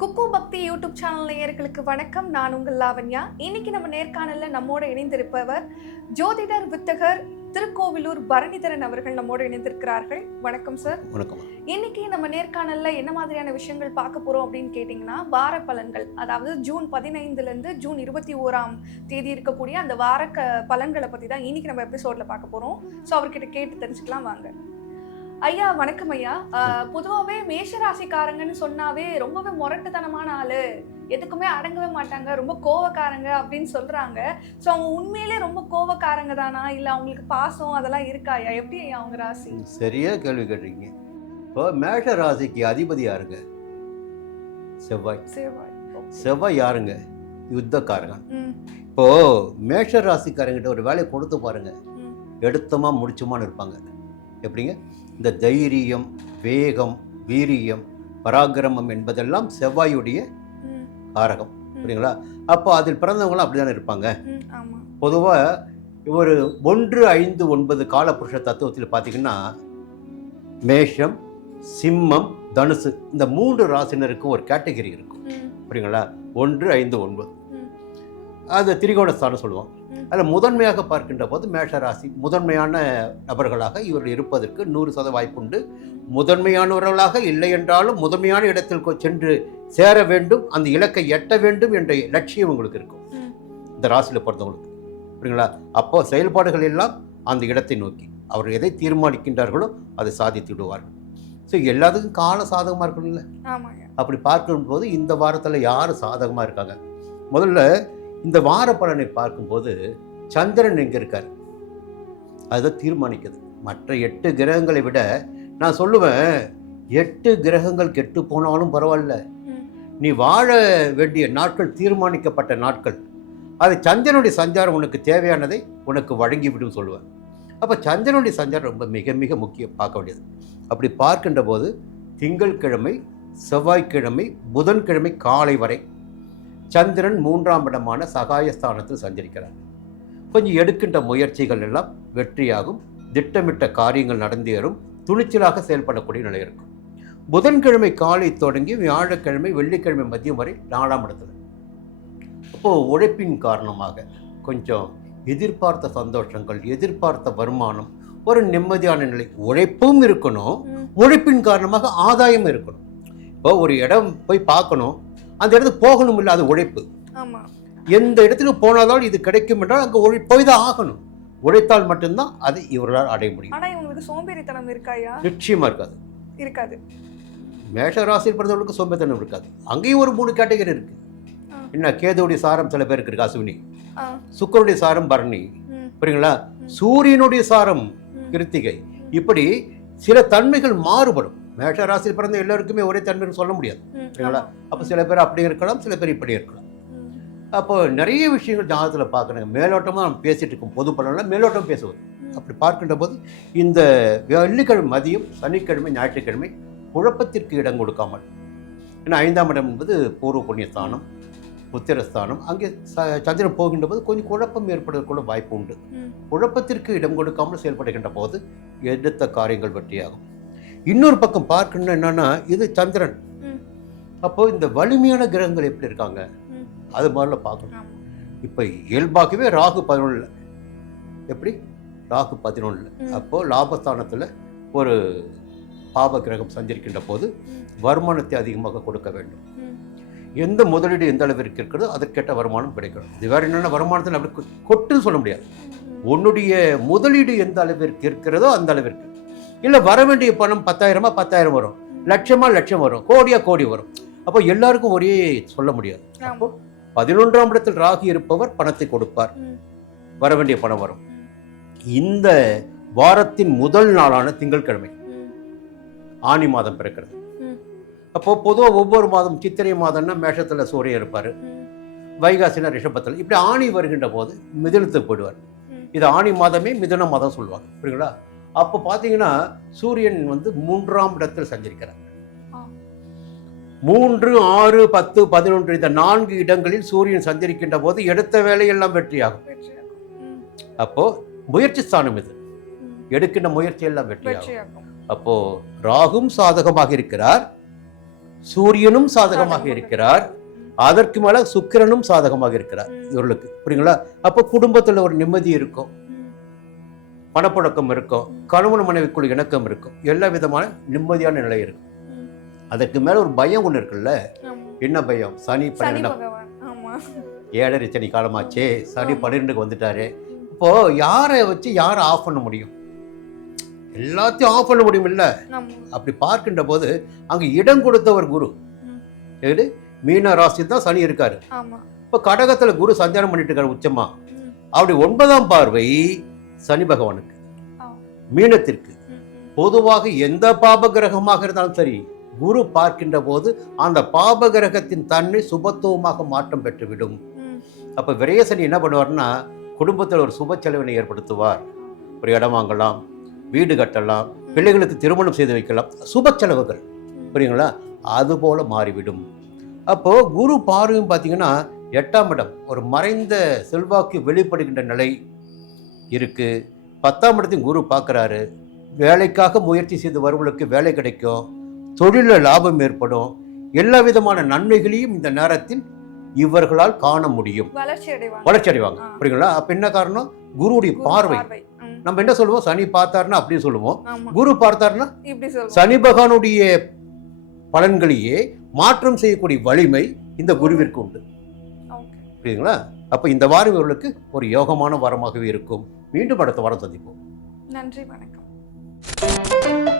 குக்கு பக்தி YouTube channel நேயர்களுக்கு வணக்கம். நான் உங்கள் லாவண்யா. இன்னைக்கு நம்ம நேர்காணல்ல நம்மோட இணைந்திருப்பவர் ஜோதிடர் வித்தகர் திருக்கோவிலூர் பரணிதரன் அவர்கள் நம்மோடு இணைந்திருக்கிறார்கள். வணக்கம் சார். வணக்கம். இன்னைக்கு நம்ம நேர்காணல்ல என்ன மாதிரியான விஷயங்கள் பார்க்க போறோம் அப்படின்னு கேட்டீங்கன்னா, வார பலன்கள், அதாவது ஜூன் 15 இருந்து ஜூன் 21 தேதி இருக்கக்கூடிய அந்த வார பலன்களை பத்தி தான் இன்னைக்கு நம்ம எபிசோட்ல பார்க்க போறோம். ஸோ அவர்கிட்ட கேட்டு தெரிஞ்சுக்கலாம் வாங்க. ஐயா வணக்கம் ஐயா. பொதுவாகவே மேஷராசிக்காரங்கன்னு சொன்னாவே ரொம்பவே முரட்டுத்தனமான ஆளு, எதுக்குமே அடங்கவே மாட்டாங்க, ரொம்ப கோவக்காரங்க அப்படின்னு சொல்றாங்க. ஸோ அவங்க உண்மையிலே ரொம்ப கோவக்காரங்க தானா, இல்லை அவங்களுக்கு பாசம் அதெல்லாம் இருக்காயா? எப்படி ஐயா அவங்க ராசி? சரியா கேள்வி கேட்டீங்க. இப்போ மேஷ ராசிக்கு அதிபதி யாருங்க? செவ்வாய். செவ்வாய் யாருங்க? யுத்தக்காரங்க. இப்போ மேஷ ராசிக்காரங்கிட்ட ஒரு வேலையை கொடுத்து பாருங்க, எடுத்தமா முடிச்சுமான்னு இருப்பாங்க. எப்படிங்க? இந்த தைரியம், வேகம், வீரியம், பராக்கிரமம் என்பதெல்லாம் செவ்வாயுடைய காரகம். புரியுங்களா? அப்போ அதில் பிறந்தவங்களும் அப்படிதானே இருப்பாங்க. பொதுவாக ஒரு 1, 5, 9 காலபுருஷ தத்துவத்தில் பார்த்தீங்கன்னா மேஷம், சிம்மம், தனுசு இந்த 3 ராசினருக்கும் ஒரு கேட்டகரி இருக்கும். புரியுங்களா? 1, 5, 9 அது திரிகோணஸ்தானம் சொல்லுவோம். அதில் முதன்மையாக பார்க்கின்ற போது மேஷ ராசி முதன்மையான நபர்களாக இவர்கள் இருப்பதற்கு 100% வாய்ப்புண்டு. முதன்மையானவர்களாக இல்லை என்றாலும் முதன்மையான இடத்தில் சென்று சேர வேண்டும், அந்த இலக்கை எட்ட வேண்டும் என்ற லட்சியம் உங்களுக்கு இருக்கும் இந்த ராசியில் பிறந்தவங்களுக்கு. புரியுங்களா? அப்போ செயல்பாடுகள் எல்லாம் அந்த இடத்தை நோக்கி அவர்கள் எதை தீர்மானிக்கின்றார்களோ அதை சாதித்து விடுவார்கள். ஸோ எல்லாத்துக்கும் காலம் சாதகமாக இருக்கணும் இல்லை? அப்படி பார்க்கும்போது இந்த வாரத்தில் யார் சாதகமாக இருக்காங்க? முதல்ல இந்த வார பலனை பார்க்கும்போது சந்திரன் எங்கே இருக்கார் அதை தீர்மானிக்குது. மற்ற 8 கிரகங்களை விட நான் சொல்லுவேன், 8 கிரகங்கள் கெட்டு போனாலும் பரவாயில்ல, நீ வாழ வேண்டிய நாட்கள் தீர்மானிக்கப்பட்ட நாட்கள். அது சந்திரனுடைய சஞ்சாரம் உனக்கு தேவையானதை உனக்கு வழங்கிவிடும் சொல்லுவேன். அப்போ சந்திரனுடைய சஞ்சாரம் ரொம்ப மிக மிக முக்கியம், பார்க்க வேண்டியது. அப்படி பார்க்கின்ற போது திங்கட்கிழமை, செவ்வாய்க்கிழமை, புதன்கிழமை காலை வரை சந்திரன் 3ஆம் இடமான சகாயஸ்தானத்தில் சஞ்சரிக்கிறார். கொஞ்சம் எடுக்கின்ற முயற்சிகள் எல்லாம் வெற்றியாகும், திட்டமிட்ட காரியங்கள் நடந்தேறும், துணிச்சலாக செயல்படக்கூடிய நிலை இருக்கும். புதன்கிழமை காலை தொடங்கி வியாழக்கிழமை, வெள்ளிக்கிழமை மதியம் வரை 4ஆம் இடத்துல. அப்போது உழைப்பின் காரணமாக கொஞ்சம் எதிர்பார்த்த சந்தோஷங்கள், எதிர்பார்த்த வருமானம், ஒரு நிம்மதியான நிலை. உழைப்பும் இருக்கணும், உழைப்பின் காரணமாக ஆதாயம் இருக்கணும். இப்போ ஒரு இடம் போய் பார்க்கணும், அந்த இடத்துக்கு போகணும் இல்லை, அது உழைப்பு. எந்த இடத்துக்கு போனாலும் இது கிடைக்கும் என்றால் அங்கே போய் தான் ஆகணும். உழைத்தால் மட்டும்தான் அதை இவர்களால் அடைய முடியும். ஆனால் இவங்களுக்கு சோம்பேறித்தனம் இருக்காயா? நிச்சயமா இருக்காது. மேஷ ராசியில் பிறந்தவர்களுக்கு சோம்பேறித்தனம் இருக்காது. அங்கேயும் ஒரு 3 கேட்டகரி இருக்கு. என்ன? கேதுவுடைய சாரம் சில பேருக்கு இருக்கு, அசுவினி. சுக்கிரனுடைய சாரம் பரணி. புரியுங்களா? சூரியனுடைய சாரம் கிருத்திகை. இப்படி சில தன்மைகள் மாறுபடும். மேஷ ராசியில் பிறந்த எல்லாருக்குமே ஒரே தன்மைன்னு சொல்ல முடியாது. சரிங்களா? அப்போ சில பேர் அப்படி இருக்கலாம், சில பேர் இப்படி இருக்கலாம். அப்போ நிறைய விஷயங்கள் ஜாதகத்தில் பார்க்கணுங்க. மேலோட்டமாக நம்ம பேசிகிட்டு இருக்கோம், பொது பலனில் மேலோட்டம் பேசுவது. அப்படி பார்க்கின்ற போது இந்த வெள்ளிக்கிழமை மதியம், சனிக்கிழமை, ஞாயிற்றுக்கிழமை குழப்பத்திற்கு இடம் கொடுக்காமல், ஏன்னா 5ஆம் இடம் என்பது பூர்வ புண்ணியஸ்தானம், புத்திரஸ்தானம். அங்கே சந்திரன் போகின்ற போது கொஞ்சம் குழப்பம் ஏற்படுவதற்குள்ள வாய்ப்பு உண்டு. குழப்பத்திற்கு இடம் கொடுக்காமல் செயல்படுகின்ற போது எடுத்த காரியங்கள் வெற்றியாகும். இன்னொரு பக்கம் பார்க்கணும் என்னன்னா, இது சந்திரன். அப்போ இந்த வலிமையான கிரகங்கள் எப்படி இருக்காங்க அது மாதிரில பார்க்கணும். இப்போ இயல்பாகவே ராகு 11, எப்படி ராகு 11. அப்போ லாபஸ்தானத்தில் ஒரு பாப கிரகம் சஞ்சரிக்கின்ற போது வருமானத்தை அதிகமாக கொடுக்க வேண்டும். எந்த முதலீடு எந்த அளவிற்கு இருக்கிறதோ அதற்கேற்ற வருமானம் கிடைக்கணும். இது வேற என்னென்ன வருமானத்தில் அப்படி கொட்டுன்னு சொல்ல முடியாது. உன்னுடைய முதலீடு எந்த அளவிற்கு இருக்கிறதோ அந்த அளவிற்கு. இல்லை வர வேண்டிய பணம் 10,000 10,000 வரும், லட்சம் வரும், கோடி வரும். அப்போ எல்லாருக்கும் ஒரே சொல்ல முடியாது. அப்போ 11ஆம் இடத்தில் ராகு இருப்பவர் பணத்தை கொடுப்பார், வர வேண்டிய பணம் வரும். இந்த வாரத்தின் முதல் நாளான திங்கட்கிழமை ஆனி மாதம் பிறக்கிறது. அப்போ பொதுவாக ஒவ்வொரு மாதம், சித்திரை மாதம்னா மேஷத்தில் சூரியன் இருப்பார், வைகாசினா ரிஷபத்தில், இப்படி ஆணி வருகின்ற போது மிதுனத்துக்கு போயிடுவார். இது ஆணி மாதமே மிதுன மாதம் சொல்லுவாங்க. புரியுங்களா? அப்போ பார்த்தீங்கன்னா சூரியன் 3ஆம் இடத்தில் சஞ்சரிக்கிறார். 3, 6, 10, 11 இந்த 4 இடங்களில் சூரியன் சஞ்சரிக்கின்ற போது எடுத்த வேலையெல்லாம் வெற்றியாகும். அப்போ முயற்சி ஸ்தானம் இது, எடுக்கின்ற முயற்சி எல்லாம் வெற்றியாகும். அப்போ ராகும் சாதகமாக இருக்கிறார், சூரியனும் சாதகமாக இருக்கிறார், அதற்கு மேல சுக்கிரனும் சாதகமாக இருக்கிறார் இவர்களுக்கு. புரியுங்களா? அப்போ குடும்பத்துல ஒரு நிம்மதி இருக்கும், பணப்புழக்கம் இருக்கும், கணவன் மனைவிக்குள் இணக்கம் இருக்கும், எல்லா விதமான நிம்மதியான நிலை இருக்கும். அதற்கு மேல ஒரு பயம் ஒண்ணு இருக்குல்ல. என்ன பயம்? சனி 12 ஏழரை சனி காலமாச்சே, சனி 12க்கு வந்துட்டாரு. இப்போ யாரை வச்சு யாரை ஆஃப் பண்ண முடியும்? எல்லாத்தையும் ஆஃப் பண்ண முடியும் இல்ல? அப்படி பார்க்கின்ற போது அங்க இடம் கொடுத்தவர் குரு. மீன ராசி தான் சனி இருக்காரு. இப்ப கடகத்துல குரு சஞ்சாரம் பண்ணிட்டு இருக்காரு உச்சமா. அப்படி 9ஆம் பார்வை சனி பகவானுக்கு மீனத்திற்கு. பொதுவாக எந்த பாப கிரகமாக இருந்தாலும் சரி, குரு பார்க்கின்ற போது அந்த பாப கிரகத்தின் தன்மை சுபத்துவமாக மாற்றம் பெற்றுவிடும். அப்ப விரயசனி என்ன பண்ணுவார்னா, குடும்பத்தில் ஒரு சுப செலவினை ஏற்படுத்துவார். ஒரு இடம் வாங்கலாம், வீடு கட்டலாம், பிள்ளைகளுக்கு திருமணம் செய்து வைக்கலாம், சுப செலவுகள். புரியுங்களா? அது போல மாறிவிடும். அப்போ குரு பார்வையும் பார்த்தீங்கன்னா 8ஆம் இடம் ஒரு மறைந்த செல்வாக்கு வெளிப்படுகின்ற நிலை இருக்கு. 10ஆம் இடத்தையும் குரு பார்க்குறாரு. வேலைக்காக முயற்சி செய்து வருவர்களுக்கு வேலை கிடைக்கும், தொழிலில் லாபம் ஏற்படும், எல்லா விதமான நன்மைகளையும் இந்த நேரத்தில் இவர்களால் காண முடியும், வளர்ச்சி அடைவாங்க. புரியுங்களா? அப்ப என்ன காரணம்? குருவுடைய பார்வை. நம்ம என்ன சொல்லுவோம்? சனி பார்த்தாருன்னா அப்படி சொல்லுவோம், குரு பார்த்தாருன்னா சனி பகவானுடைய பலன்களையே மாற்றம் செய்யக்கூடிய வலிமை இந்த குருவிற்கு உண்டு. புரியுதுங்களா? அப்ப இந்த வாரம் இவர்களுக்கு ஒரு யோகமான வாரமாகவே இருக்கும். மீண்டும் அடுத்த வாரம் சந்திப்போம். நன்றி, வணக்கம்.